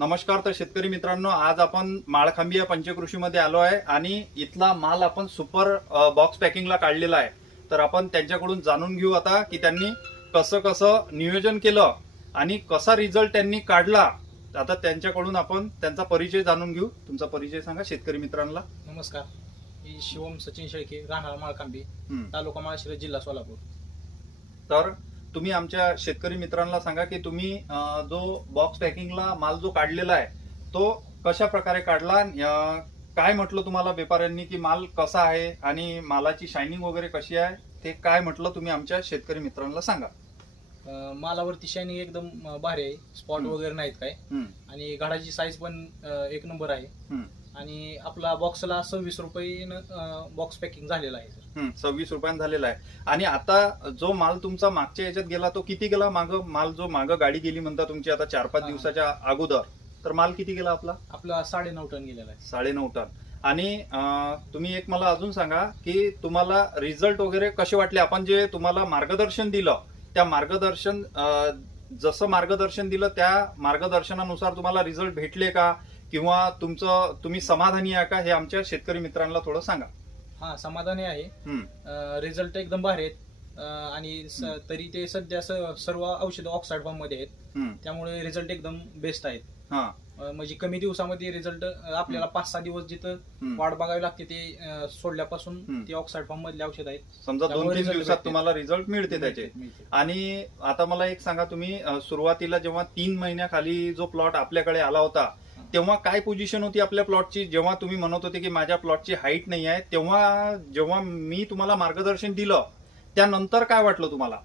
नमस्कार. तर शेतकरी मित्रांनो, आज आपण माळखांबी या पंचकृषीमध्ये आलो आहे आणि इथला माल आपण सुपर बॉक्स पॅकिंगला काढलेला आहे. तर आपण त्यांच्याकडून जाणून घेऊ आता की त्यांनी कसं कसं नियोजन केलं आणि कसा रिझल्ट त्यांनी काढला. आता त्यांच्याकडून आपण त्यांचा परिचय जाणून घेऊ. तुमचा परिचय सांगा शेतकरी मित्रांना. नमस्कार, मी शिवम सचिन शेळके, राहणार माळखांबी, तालुका माळशिरस, जिल्हा सोलापूर. तर तुम्ही आमच्या शेतकरी मित्रांना सांगा की तुम्ही जो बॉक्स पॅकिंगला माल जो काढलेला आहे तो कशा प्रकारे काढला. काय म्हटलं तुम्हाला व्यापाऱ्यांनी की माल कसा आहे आणि मालाची शायनिंग वगैरे कशी आहे ते काय म्हटलं तुम्ही आमच्या शेतकरी मित्रांना सांगा. मालावरती शायनिंग एकदम भारी आहे, स्पॉट वगैरे नाहीत काय, आणि घडाची साईज पण एक नंबर आहे. आणि आपला बॉक्सला 26 रुपये बॉक्स पॅकिंग झालेला आहे सर. 26 रुपयांत झालेला आहे. आणि आता जो माल तुमचा मागच्या याच्यात गेला तो किती गेला? माल जो मागं गाडी गेली म्हणता तुमची आता 4-5 दिवसाच्या अगोदर, तर माल किती गेला आपला? आपला 9.5 टन गेलेला आहे. 9.5 टन. आणि तुम्ही एक मला अजून सांगा की तुम्हाला रिझल्ट वगैरे कसे वाटले? आपण जे तुम्हाला मार्गदर्शन दिलं त्या मार्गदर्शन जसं मार्गदर्शन दिलं त्या मार्गदर्शनानुसार तुम्हाला रिझल्ट भेटले का, किंवा तुम्ही समाधानी आहे का, हे आमच्या शेतकरी मित्रांना थोडं सांगा. हा, समाधानी आहे. रिझल्ट एकदम भारी आहेत. आणि तरी ते सध्या सर्व औषध ऑक्साईड फॉर्म मध्ये आहेत, त्यामुळे रिझल्ट एकदम बेस्ट आहेत. म्हणजे कमी दिवसामध्ये रिझल्ट आपल्याला 5-6 दिवस जिथं वाट बघावी लागते ते सोडल्यापासून ते ऑक्साईड फॉर्म मधले औषध आहेत. समजा 2-3 दिवसात तुम्हाला रिझल्ट मिळते त्याचे. आणि आता मला एक सांगा, तुम्ही सुरुवातीला जेव्हा 3 महिन्याखाली जो प्लॉट आपल्याकडे आला होता तेव्हा काय पोझिशन होती आपल्या प्लॉटची? जेव्हा तुम्ही म्हणत होते की माझ्या प्लॉटची हाईट नाही आहे, तेव्हा जेव्हा मी तुम्हाला मार्गदर्शन दिलं त्यानंतर काय वाटलं तुम्हाला?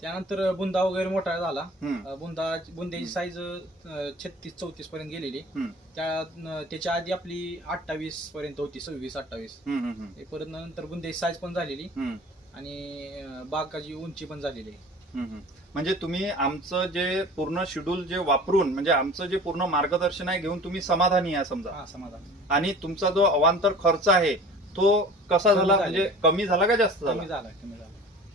त्यानंतर बुंदा वगैरे मोठा झाला. बुंद्याची साईज 36-34 पर्यंत गेलेली. त्याच्या आधी आपली 28 पर्यंत होती, 26-28. परत नंतर बुंद्याची साईज पण झालेली आणि बागाची उंची पण झालेली. म्हणजे तुम्ही आमचं जे पूर्ण शेड्यूल जे वापरून, म्हणजे आमचं जे पूर्ण मार्गदर्शन आहे घेऊन तुम्ही समाधानी आहे समजा. समाधान. आणि तुमचा जो अवांतर खर्च आहे तो कसा झाला? म्हणजे कमी झाला का जास्त झाला? कमी झाला.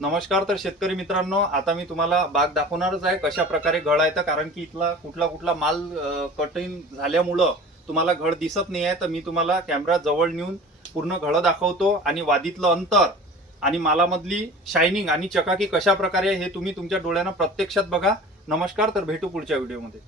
नमस्कार. तर शेतकरी मित्रांनो, आता मी तुम्हाला बाग दाखवणारच आहे कशा प्रकारे घड आहे. तर कारण की इथला कुठला माल कटिंग झाल्यामुळं तुम्हाला घड दिसत नाही आहे, तर मी तुम्हाला कॅमेरा जवळ नेऊन पूर्ण घड दाखवतो आणि वादीतलं अंतर आणि मालामधली शायनिंग आणि चकाकी कशा प्रकारे हे तुम्ही तुमच्या डोळ्यांना प्रत्यक्षात बघा. नमस्कार. तर भेटू पुढच्या व्हिडिओमध्ये.